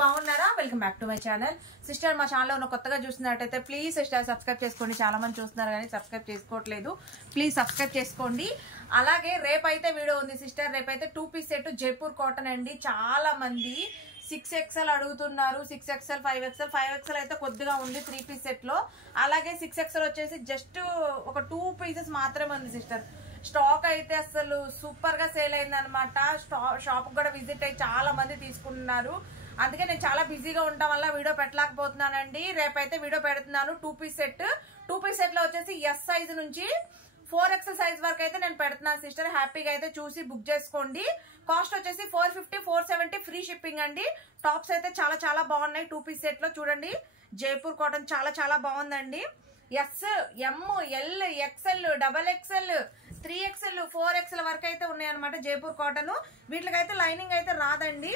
బాగున్నారా? Welcome back to my channel. Sister మా channel ఉన్న కొత్తగా చూస్తున్నట్టయితే ప్లీజ్ సిస్టర్ సబ్స్క్రైబ్ చేసుకోండి. చాలా మంది చూస్తున్నారు కానీ సబ్స్క్రైబ్ చేసుకోవట్లేదు. ప్లీజ్ సబ్స్క్రైబ్ చేసుకోండి. అలాగే రేపైతే వీడియో ఉంది సిస్టర్. రేపైతే 2 పీస్ సెట్ జైపూర్ కాటన్ అండి. చాలా మంది 6XL అడుగుతున్నారు. 6XL 5XL అయితే కొద్దిగా ఉంది 3 పీస్ సెట్ లో. అలాగే 6XL వచ్చేసి జస్ట్ ఒక 2 పీసెస్ మాత్రమే ఉంది సిస్టర్. స్టాక్ అయితే అసలు సూపర్ గా సేల్ అయింది అనమాట. షాప్ కూడా విజిట్ అయ్యి చాలా మంది తీసుకుంటున్నారు. అందుకే నేను చాలా బిజీగా ఉండటం వల్ల వీడియో పెట్టలేకపోతున్నానండి. రేపైతే వీడియో పెడుతున్నాను. 2 పీస్ సెట్ లో వచ్చేసి ఎస్ సైజ్ నుంచి 4XL సైజ్ వరకు అయితే నేను పెడుతున్నాను సిస్టర్. హ్యాపీగా అయితే చూసి బుక్ చేసుకోండి. కాస్ట్ వచ్చేసి 450 470 ఫ్రీ షిప్పింగ్ అండి. టాప్స్ అయితే చాలా చాలా బాగున్నాయి 2 పీస్ సెట్ లో. చూడండి జైపూర్ కాటన్ చాలా చాలా బాగుందండి. ఎస్, ఎం, L, XL, XXL, 3XL, 4XL వరకు అయితే ఉన్నాయన్నమాట జైపూర్ కాటన్. వీటికైతే లైనింగ్ అయితే రాదండి.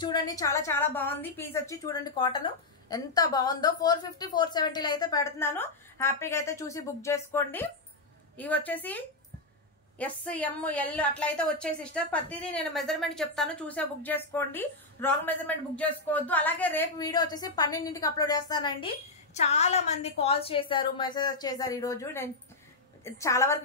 చూడండి చాలా చాలా బాగుంది పీస్ వచ్చి. చూడండి కాటన్ ఎంత బాగుందో. 450 470 అయితే పెడుతున్నాను. హ్యాపీగా అయితే చూసి బుక్ చేసుకోండి. ఇవి వచ్చేసి ఎస్, ఎం, ఎల్ అట్లా అయితే వచ్చాయి సిస్టర్. ప్రతిదీ నేను మెజర్మెంట్ చెప్తాను, చూసే బుక్ చేసుకోండి. రాంగ్ మెజర్మెంట్ బుక్ చేసుకోవద్దు. అలాగే రేపు వీడియో వచ్చేసి 12ంటికి అప్లోడ్ చేస్తానండి. చాలా మంది కాల్స్ చేశారు, మెసేజ్ చేశారు. ఈ రోజు నేను చాలా వరకు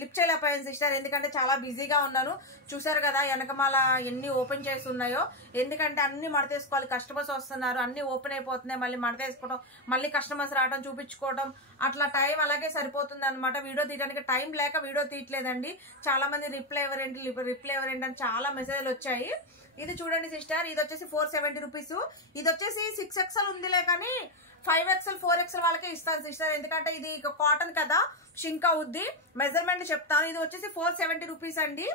లిప్ చేయలేకపోయాను సిస్టర్, ఎందుకంటే చాలా బిజీగా ఉన్నాను. చూసారు కదా వెనకమాల ఎన్ని ఓపెన్ చేసి ఉన్నాయో. ఎందుకంటే అన్ని మడతేసుకోవాలి, కస్టమర్స్ వస్తున్నారు, అన్ని ఓపెన్ అయిపోతున్నాయి. మళ్ళీ మడతేసుకోవడం, మళ్ళీ కస్టమర్స్ రావడం, చూపించుకోవడం, అట్లా టైం అలాగే సరిపోతుంది అనమాట. వీడియో తీయడానికి టైం లేక వీడియో తీయట్లేదండి. చాలా మంది రిప్లై ఎవరేంటి అని చాలా మెసేజ్లు వచ్చాయి. ఇది చూడండి సిస్టర్, ఇది వచ్చేసి 470 రూపీస్. ఇది వచ్చేసి 6XL ఉందిలే కానీ 5XL 4XL వాళ్ళకే ఇస్తాను సిస్టర్. ఎందుకంటే ఇది కాటన్ కదా, షింక్ అవుద్ది. మెజర్మెంట్ చెప్తాను. ఇది వచ్చేసి 470 రూపీస్ అండి.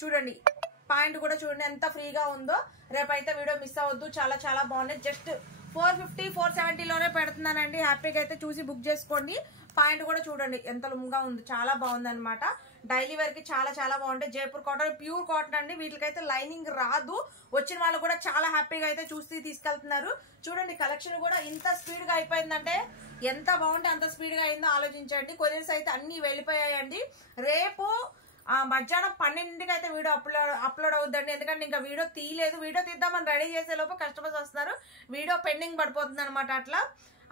చూడండి పాయింట్ కూడా చూడండి ఎంత ఫ్రీగా ఉందో. రేపైతే వీడియో మిస్ అవ్వద్దు, చాలా చాలా బాగున్నాయి. జస్ట్ 450 470 లోనే పెడుతున్నానండి. హ్యాపీగా అయితే చూసి బుక్ చేసుకోండి. పాయింట్ కూడా చూడండి ఎంత లుమ్గా ఉంది, చాలా బాగుంది అనమాట. డైలీ వేర్ కి చాలా చాలా బాగుంటాయి. జైపూర్ కాటన్ ప్యూర్ కాటన్ అండి. వీటికైతే లైనింగ్ రాదు. వచ్చిన వాళ్ళు కూడా చాలా హ్యాపీగా అయితే చూసి తీసుకెళ్తున్నారు. చూడండి కలెక్షన్ కూడా ఇంత స్పీడ్ గా అయిపోయిందంటే ఎంత బాగుంటే అంత స్పీడ్ గా అయిందో ఆలోచించండి. కొరియర్స్ అయితే అన్ని వెళ్ళిపోయాయండి. రేపు మధ్యాహ్నం 12ంటికి అయితే వీడియో అప్లోడ్ అవుద్దండి. ఎందుకంటే ఇంకా వీడియో తీయలేదు. వీడియో తీద్దామని రెడీ చేసే లోపు కస్టమర్స్ వస్తున్నారు, వీడియో పెండింగ్ పడిపోతుంది అనమాట. అట్లా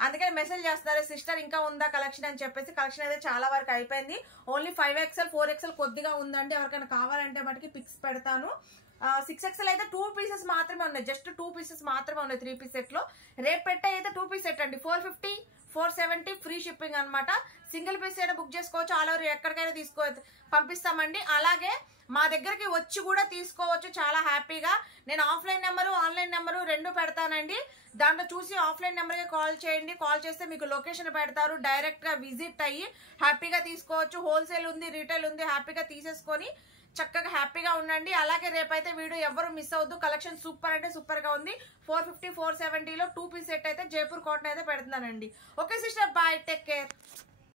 అందుకని మెసేజ్ చేస్తున్నారు సిస్టర్ ఇంకా ఉందా కలెక్షన్ అని చెప్పేసి. కలెక్షన్ అయితే చాలా వరకు అయిపోయింది. ఓన్లీ 5XL 4XL కొద్దిగా ఉందండి. ఎవరికైనా కావాలంటే మటుకి పిక్స్ పెడతాను. 6XL అయితే 2 పీసెస్ మాత్రమే ఉన్నాయి. జస్ట్ 2 పీసెస్ మాత్రమే ఉన్నాయి 3 పీస్ సెట్ లో. రేపు పెట్టే అయితే 2 పీస్ సెట్ అండి. 450 470 ఫ్రీ షిప్పింగ్ అనమాట. సింగిల్ పీస్ అయినా బుక్ చేసుకోవచ్చు. ఆల్ ఓవర్ ఎక్కడికైనా పంపిస్తామండి. అలాగే మా దగ్గరికి వచ్చి కూడా తీసుకోవచ్చు చాలా హ్యాపీగా. నేను ఆఫ్లైన్ నెంబరు ఆన్లైన్ నెంబరు 2 పెడతానండి. దాంట్లో చూసి ఆఫ్లైన్ నెంబర్కి కాల్ చేయండి. కాల్ చేస్తే మీకు లొకేషన్ పెడతారు. డైరెక్ట్ గా విజిట్ అయ్యి హ్యాపీగా తీసుకోవచ్చు. హోల్సేల్ ఉంది, రీటైల్ ఉంది. హ్యాపీగా తీసేసుకొని చక్కగా హ్యాపీగా ఉండండి. అలాగే రేపైతే వీడియో ఎవరు మిస్ అవ్వద్దు. కలెక్షన్ సూపర్ అంటే సూపర్ గా ఉంది. 450 470 లో 2 పీస్ సెట్ అయితే జైపూర్ కాటన్ అయితే పెడుతున్నానండి. Okay sister, bye, take care.